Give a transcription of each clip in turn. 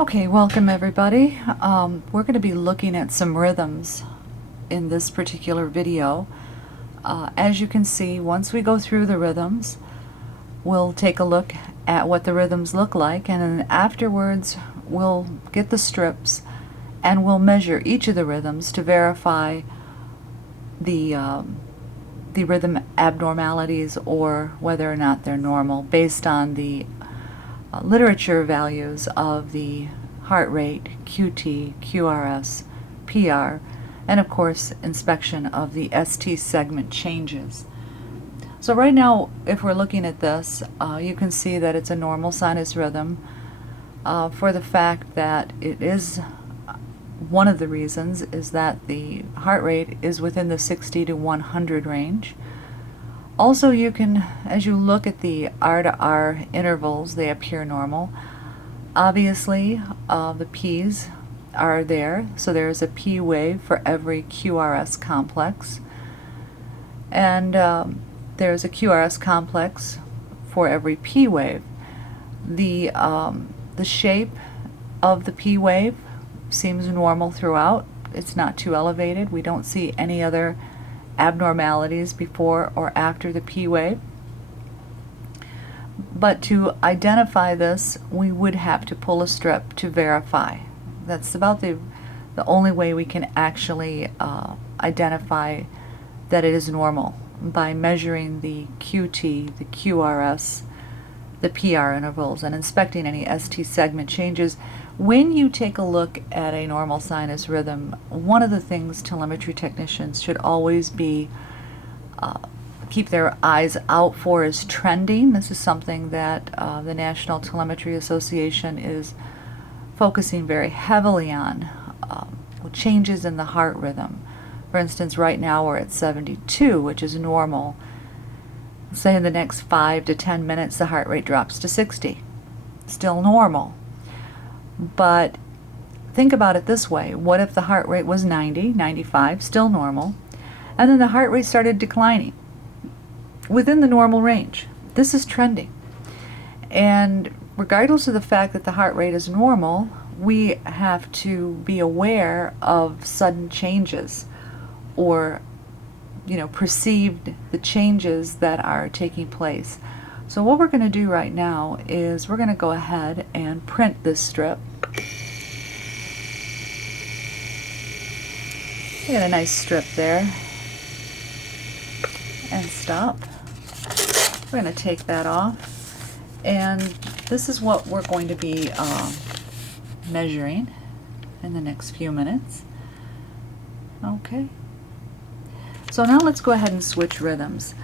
Okay, welcome everybody. We're going to be looking at some rhythms in this particular video. As you can see, once we go through the rhythms, we'll take a look at what the rhythms look like, and then afterwards we'll get the strips and we'll measure each of the rhythms to verify the rhythm abnormalities or whether or not they're normal based on the literature values of the heart rate, QT, QRS, PR, and of course inspection of the ST segment changes. So right now, if we're looking at this, you can see that it's a normal sinus rhythm for the fact that it is, one of the reasons is that the heart rate is within the 60 to 100 range. Also, you can, as you look at the R to R intervals, they appear normal. Obviously, the P's are there, so there's a P wave for every QRS complex, and there's a QRS complex for every P wave. The shape of the P wave seems normal throughout. It's not too elevated. We don't see any other abnormalities before or after the P wave. But to identify this, we would have to pull a strip to verify. That's about the only way we can actually identify that it is normal, by measuring the QT, the QRS, the PR intervals, and inspecting any ST segment changes. When you take a look at a normal sinus rhythm, one of the things telemetry technicians should always be keep their eyes out for is trending. This is something that the National Telemetry Association is focusing very heavily on, changes in the heart rhythm. For instance, right now we're at 72, which is normal. Say in the next 5 to 10 minutes the heart rate drops to 60. Still normal. But think about it this way. What if the heart rate was 90, 95, still normal, and then the heart rate started declining within the normal range? This is trending. And regardless of the fact that the heart rate is normal, we have to be aware of sudden changes or perceived the changes that are taking place. So what we're going to do right now is we're going to go ahead and print this strip. We got a nice strip there. And stop. We're going to take that off. And this is what we're going to be measuring in the next few minutes. Okay. So now let's go ahead and switch rhythms.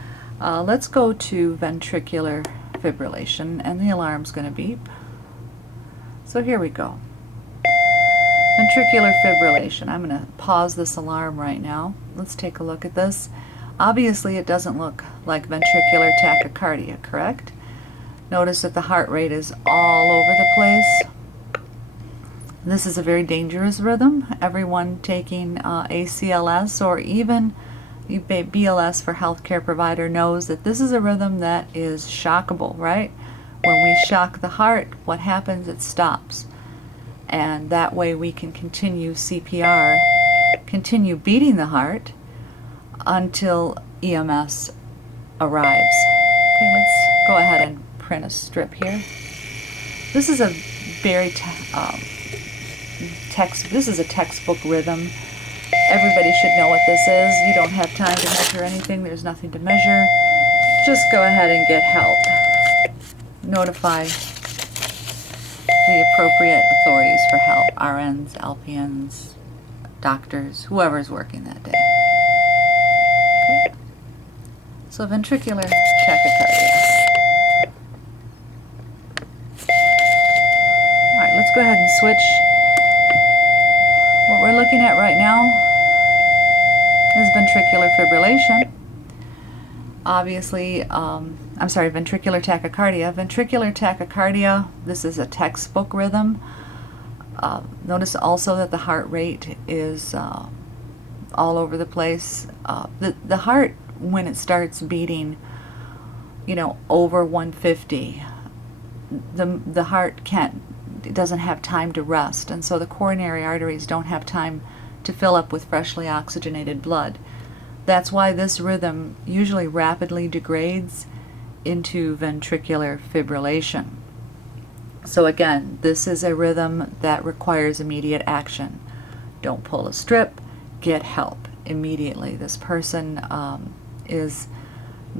Let's go to ventricular fibrillation, and the alarm's going to beep. So here we go. Ventricular fibrillation. I'm going to pause this alarm right now. Let's take a look at this. Obviously it doesn't look like ventricular tachycardia, correct? Notice that the heart rate is all over the place. This is a very dangerous rhythm. Everyone taking ACLS or even BLS for healthcare provider knows that this is a rhythm that is shockable, right? When we shock the heart, what happens? It stops. And that way we can continue CPR, continue beating the heart until EMS arrives. Okay, let's go ahead and print a strip here. This is a very this is a textbook rhythm. Everybody should know what this is. You don't have time to measure anything. There's nothing to measure. Just go ahead and get help. Notify the appropriate authorities for help. RNs, LPNs, doctors, whoever's working that day. Okay. So ventricular tachycardia. Alright, let's go ahead and switch. What we're looking at right now is ventricular fibrillation. Obviously, ventricular tachycardia. Ventricular tachycardia, this is a textbook rhythm. Notice also that the heart rate is all over the place. The heart, when it starts beating, over 150, the heart can't it doesn't have time to rest, and so the coronary arteries don't have time to fill up with freshly oxygenated blood. That's why this rhythm usually rapidly degrades into ventricular fibrillation. So again, this is a rhythm that requires immediate action. Don't pull a strip, get help immediately. This person is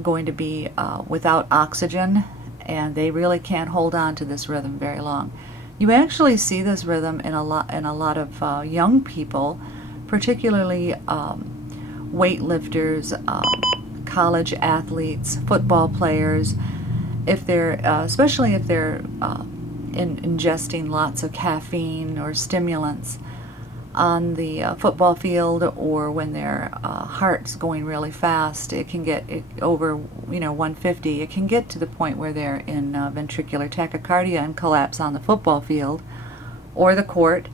going to be without oxygen, and they really can't hold on to this rhythm very long. You actually see this rhythm in a lot of young people, particularly weightlifters, college athletes, football players, if they're especially if they're ingesting lots of caffeine or stimulants on the football field, or when their heart's going really fast. It can get over 150. It can get to the point where they're in ventricular tachycardia and collapse on the football field or the court.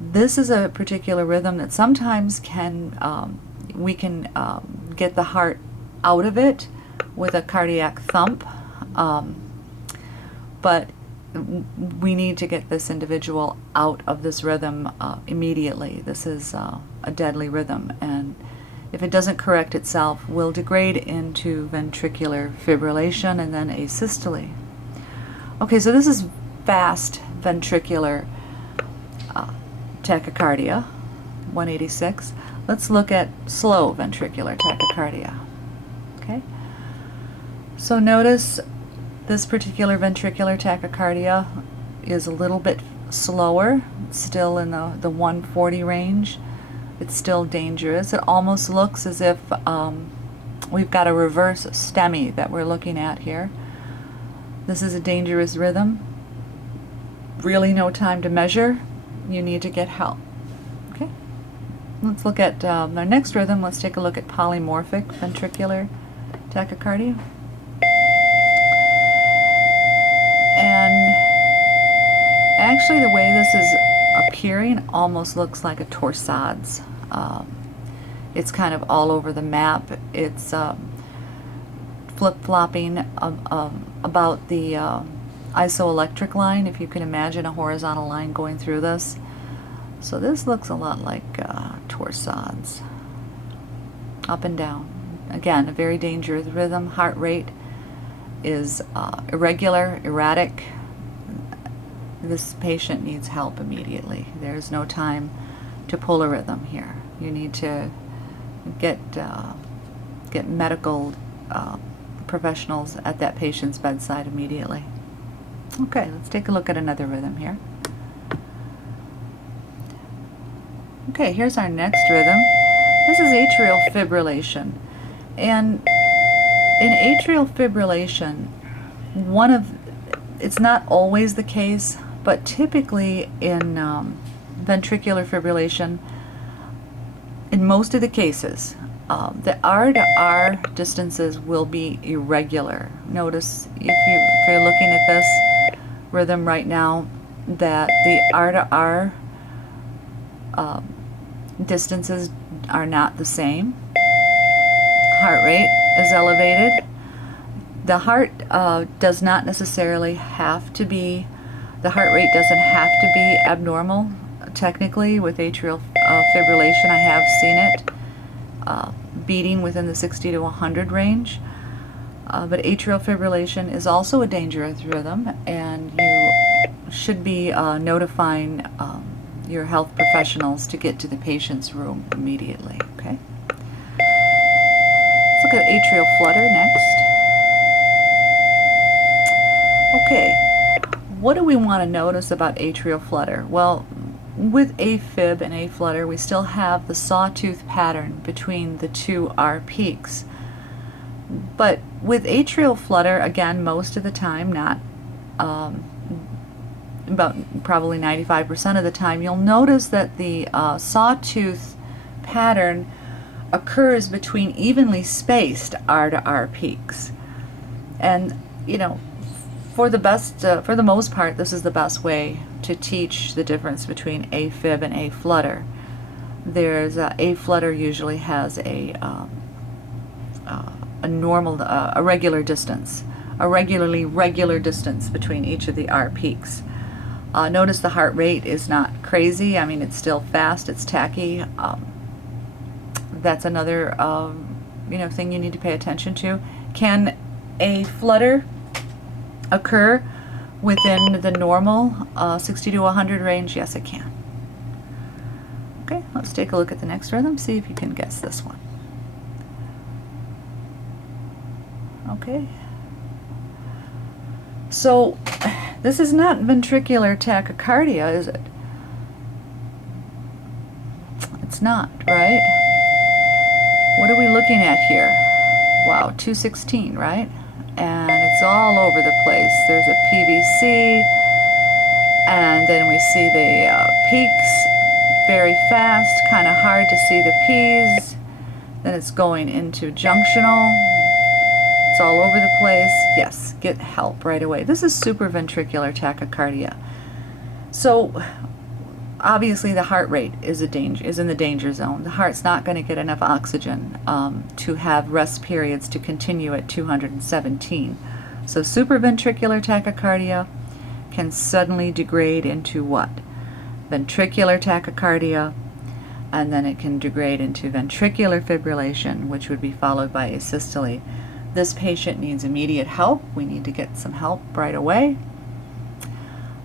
This is a particular rhythm that sometimes we can get the heart out of it with a cardiac thump, but we need to get this individual out of this rhythm immediately. This is a deadly rhythm, and if it doesn't correct itself, will degrade into ventricular fibrillation and then asystole. Okay, so this is fast ventricular tachycardia, 186. Let's look at slow ventricular tachycardia. Okay, so notice this particular ventricular tachycardia is a little bit slower, still in the 140 range. It's still dangerous. It almost looks as if we've got a reverse STEMI that we're looking at here. This is a dangerous rhythm. Really no time to measure. You need to get help. Okay, let's look at our next rhythm. Let's take a look at polymorphic ventricular tachycardia. And actually the way this is appearing almost looks like a torsades. It's kind of all over the map. It's flip-flopping about the isoelectric line, if you can imagine a horizontal line going through this. So this looks a lot like torsades. Up and down. Again, a very dangerous rhythm. Heart rate is irregular, erratic. This patient needs help immediately. There's no time to pull a rhythm here. You need to get medical professionals at that patient's bedside immediately. Okay, let's take a look at another rhythm here. Okay, here's our next rhythm. This is atrial fibrillation. And in atrial fibrillation, it's not always the case, but typically in ventricular fibrillation, in most of the cases, the R to R distances will be irregular. Notice if you're looking at this rhythm right now, that the R to R distances are not the same. Heart rate is elevated. The heart does not necessarily have to be, the heart rate doesn't have to be abnormal. Technically, with atrial fibrillation, I have seen it beating within the 60 to 100 range. But atrial fibrillation is also a dangerous rhythm, and you should be notifying your health professionals to get to the patient's room immediately. Okay. Let's look at atrial flutter next. Okay, what do we want to notice about atrial flutter? Well, with AFib and A-flutter, we still have the sawtooth pattern between the two R peaks. But with atrial flutter, again, most of the time, not about probably 95% of the time, you'll notice that the sawtooth pattern occurs between evenly spaced R to R peaks. And, you know, for the most part, this is the best way to teach the difference between AFib and A-flutter. There's A-flutter usually has a regular distance, a regular distance between each of the R peaks. Notice the heart rate is not crazy. I mean, it's still fast, it's tachy. That's another thing you need to pay attention to. Can a flutter occur within the normal 60 to 100 range? Yes, it can. Okay, let's take a look at the next rhythm, see if you can guess this one. Okay. So, this is not ventricular tachycardia, is it? It's not, right? What are we looking at here? Wow, 216, right? And it's all over the place. There's a PVC, and then we see the peaks very fast, kind of hard to see the P's. Then it's going into junctional. It's all over the place. Yes, get help right away. This is supraventricular tachycardia. So obviously the heart rate is in the danger zone. The heart's not going to get enough oxygen to have rest periods to continue at 217. So supraventricular tachycardia can suddenly degrade into what? Ventricular tachycardia, and then it can degrade into ventricular fibrillation, which would be followed by asystole. This patient needs immediate help. We need to get some help right away.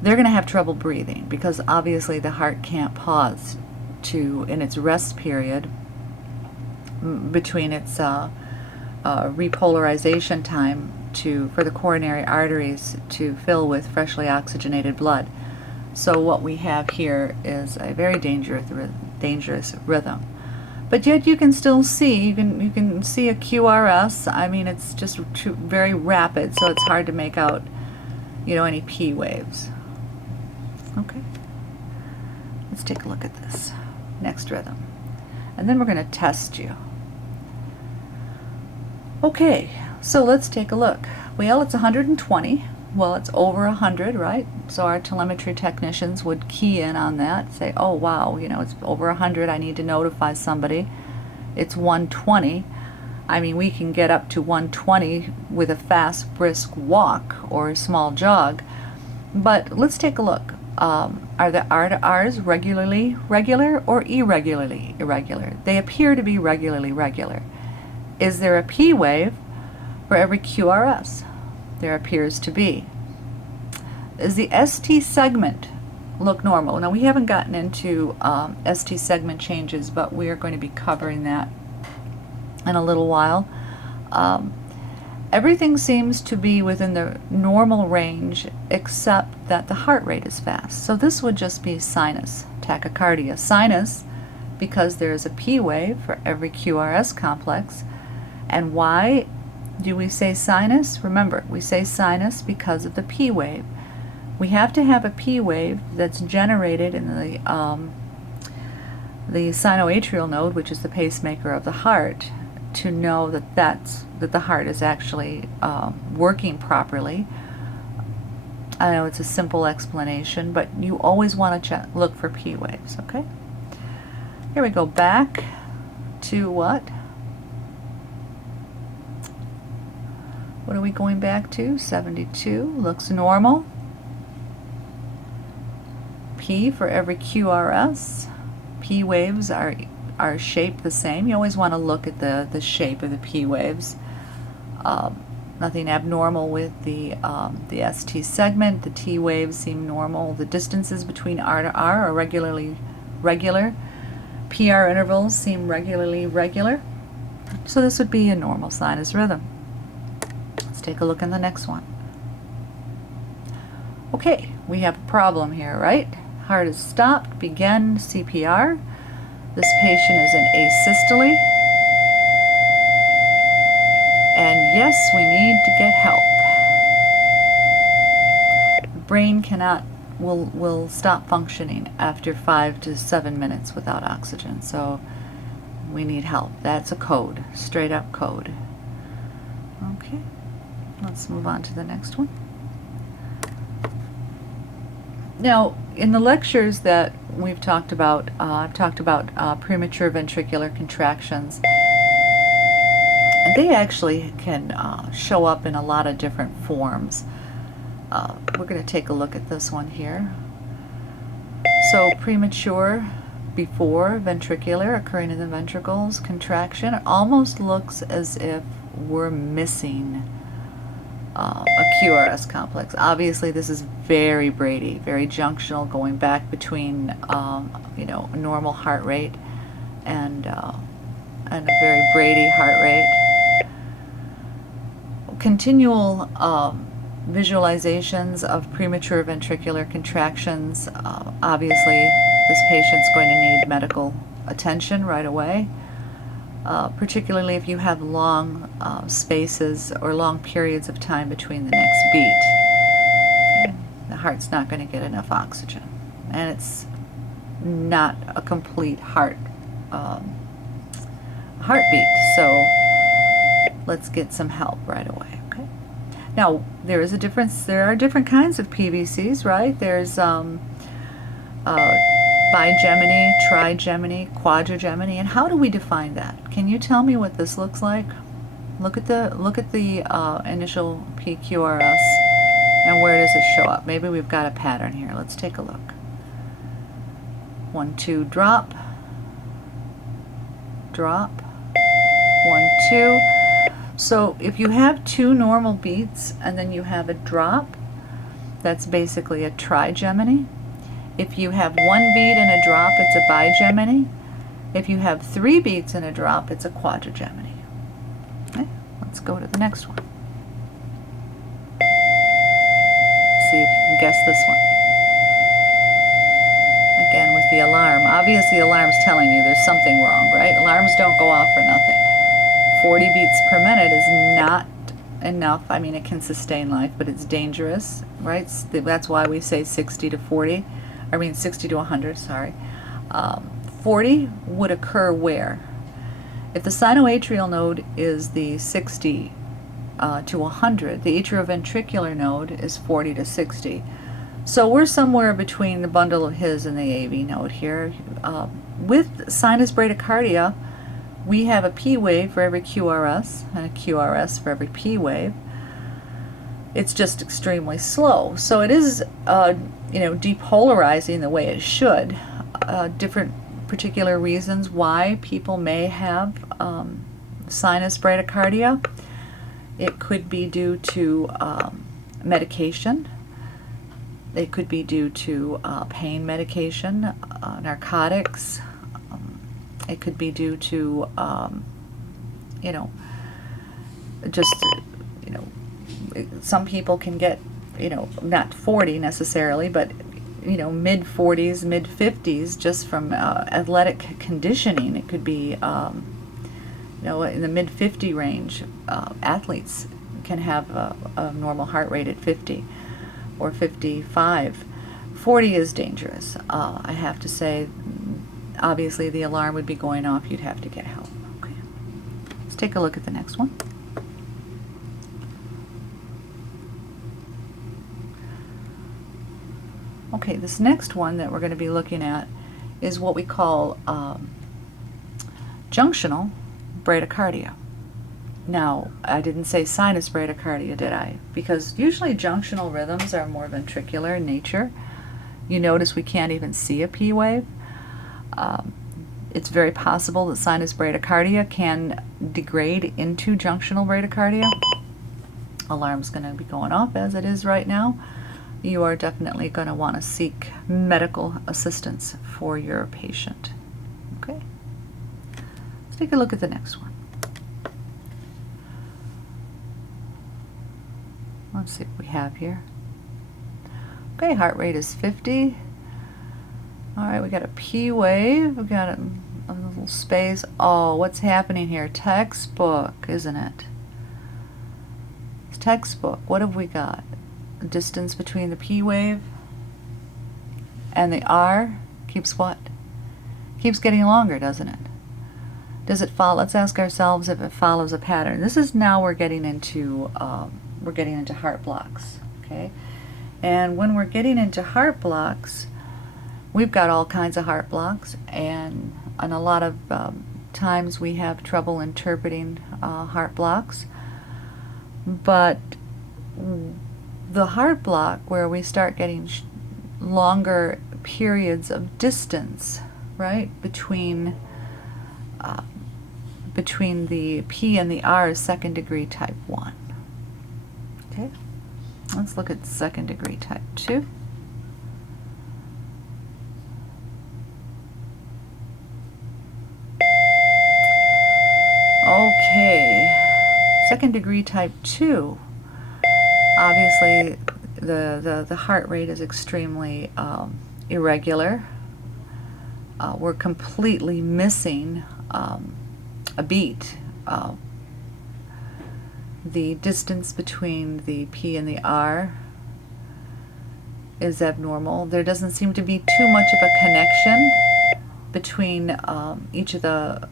They're going to have trouble breathing because obviously the heart can't pause in its rest period between its repolarization time for the coronary arteries to fill with freshly oxygenated blood. So what we have here is a very dangerous rhythm. But yet you can still see, you can see a QRS. I mean, it's just very rapid, so it's hard to make out, any P waves. Okay. Let's take a look at this next rhythm. And then we're going to test you. Okay, so let's take a look. Well, it's 120. Well, it's over 100, right? So our telemetry technicians would key in on that, say, oh wow, it's over 100, I need to notify somebody. It's 120. I mean, we can get up to 120 with a fast, brisk walk or a small jog. But let's take a look. Are the R to R's regularly regular or irregularly irregular? They appear to be regularly regular. Is there a P wave for every QRS? There appears to be. Does the ST segment look normal? Now, we haven't gotten into ST segment changes, but we are going to be covering that in a little while. Everything seems to be within the normal range except that the heart rate is fast. So this would just be sinus tachycardia. Sinus because there is a P wave for every QRS complex. And why do we say sinus? Remember, we say sinus because of the P wave. We have to have a P wave that's generated in the sinoatrial node, which is the pacemaker of the heart, to know that the heart is actually working properly. I know it's a simple explanation, but you always want to look for P waves, okay? Here we go back to what? What are we going back to? 72 looks normal. P for every QRS. P waves are shaped the same. You always want to look at the shape of the P waves. Nothing abnormal with the ST segment. The T waves seem normal. The distances between R to R are regularly regular. PR intervals seem regularly regular. So this would be a normal sinus rhythm. Let's take a look in the next one. Okay, we have a problem here, right? Heart is stopped. Begin CPR. This patient is in asystole. And yes, we need to get help. The brain will stop functioning after 5 to 7 minutes without oxygen. So we need help. That's a code, straight up code. Okay, let's move on to the next one. Now, in the lectures that we've talked about, I've talked about premature ventricular contractions. And they actually can show up in a lot of different forms. We're going to take a look at this one here. So premature, before ventricular, occurring in the ventricles, contraction. It almost looks as if we're missing a QRS complex. Obviously this is very Brady, very junctional, going back between you know, a normal heart rate and a very Brady heart rate. Continual visualizations of premature ventricular contractions. Obviously this patient's going to need medical attention right away. Particularly if you have long spaces or long periods of time between the next beat. Okay. The heart's not going to get enough oxygen, and it's not a complete heartbeat. So let's get some help right away. Okay. Now there is a difference. There are different kinds of PVCs, right? There's bigeminy, trigeminy, quadrigeminy, and how do we define that? Can you tell me what this looks like? Look at the initial PQRS, and where does it show up? Maybe we've got a pattern here. Let's take a look. 1, 2, drop, drop, 1, 2. So if you have 2 normal beats and then you have a drop, that's basically a trigeminy. If you have 1 beat and a drop, it's a bigeminy. If you have 3 beats and a drop, it's a quadrigeminy. Okay, let's go to the next one. See if you can guess this one. Again with the alarm. Obviously the alarm's telling you there's something wrong, right? Alarms don't go off for nothing. 40 beats per minute is not enough. I mean, it can sustain life, but it's dangerous, right? That's why we say 60 to 40. I mean 60 to 100, sorry. 40 would occur where? If the sinoatrial node is the 60 to 100, the atrioventricular node is 40 to 60. So we're somewhere between the bundle of His and the AV node here. With sinus bradycardia, we have a P wave for every QRS and a QRS for every P wave. It's just extremely slow. So it is, you know, depolarizing the way it should. Different particular reasons why people may have sinus bradycardia. It could be due to medication. It could be due to pain medication, narcotics. It could be due to, you know, just, you know, some people can get, you know, not 40 necessarily, but, you know, mid-40s, mid-50s just from athletic conditioning. It could be, you know, in the mid-50 range. Athletes can have a normal heart rate at 50 or 55. 40 is dangerous. I have to say, obviously the alarm would be going off. You'd have to get help. Okay. Let's take a look at the next one. Okay, this next one that we're going to be looking at is what we call junctional bradycardia. Now, I didn't say sinus bradycardia, did I? Because usually junctional rhythms are more ventricular in nature. You notice we can't even see a P wave. It's very possible that sinus bradycardia can degrade into junctional bradycardia. Alarm's going to be going off as it is right now. You are definitely going to want to seek medical assistance for your patient. Okay? Let's take a look at the next one. Let's see what we have here. Okay, heart rate is 50. All right, we got a P wave. We got a little space. Oh, what's happening here? Textbook, isn't it? It's textbook. What have we got? The distance between the P wave and the R keeps what? Keeps getting longer, doesn't it? Does it follow? Let's ask ourselves if it follows a pattern. This is now we're getting into heart blocks. Okay, and when we're getting into heart blocks, we've got all kinds of heart blocks, and a lot of times we have trouble interpreting heart blocks. But the heart block where we start getting longer periods of distance, right, between the P and the R is second degree type 1. Okay, let's look at second degree type 2. Okay, second degree type 2, obviously the heart rate is extremely irregular. We're completely missing a beat. The distance between the P and the R is abnormal. There doesn't seem to be too much of a connection between each of the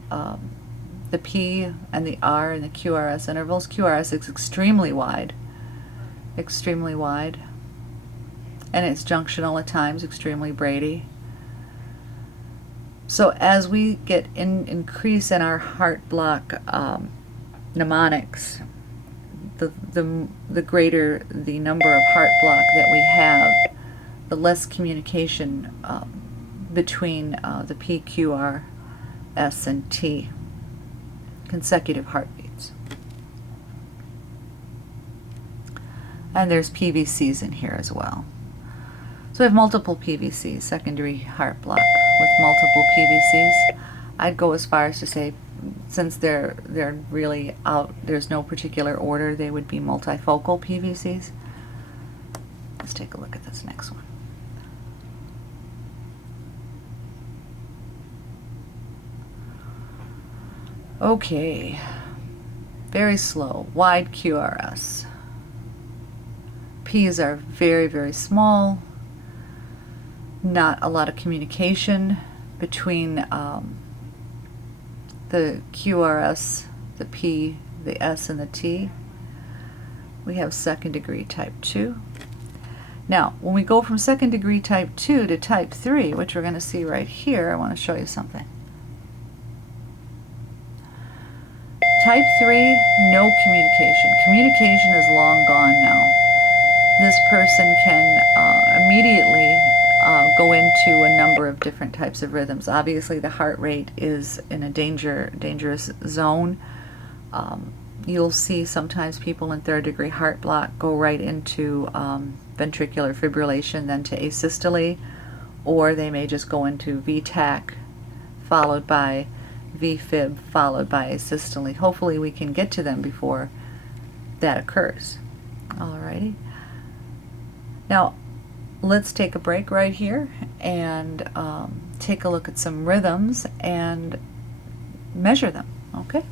P and the R and the QRS intervals. QRS is extremely wide, and it's junctional at times, extremely Brady. So as we get increase in our heart block mnemonics, the greater the number of heart block that we have, the less communication between the P, Q, R, S, and T, consecutive heartbeats. And there's PVCs in here as well. So we have multiple PVCs, secondary heart block with multiple PVCs. I'd go as far as to say, since they're really out, there's no particular order, they would be multifocal PVCs. Let's take a look at this next one. Okay, very slow, wide QRS. P's are very, very small. Not a lot of communication between the QRS, the P, the S, and the T. We have second degree type 2. Now, when we go from second degree type 2 to type 3, which we're going to see right here, I want to show you something. Type 3, no communication. Communication is long gone now. This person can immediately go into a number of different types of rhythms. Obviously, the heart rate is in a dangerous zone. You'll see sometimes people in third degree heart block go right into ventricular fibrillation, then to asystole, or they may just go into VTach, followed by VFib, followed by asystole. Hopefully we can get to them before that occurs. Alrighty. Now, let's take a break right here and take a look at some rhythms and measure them, okay?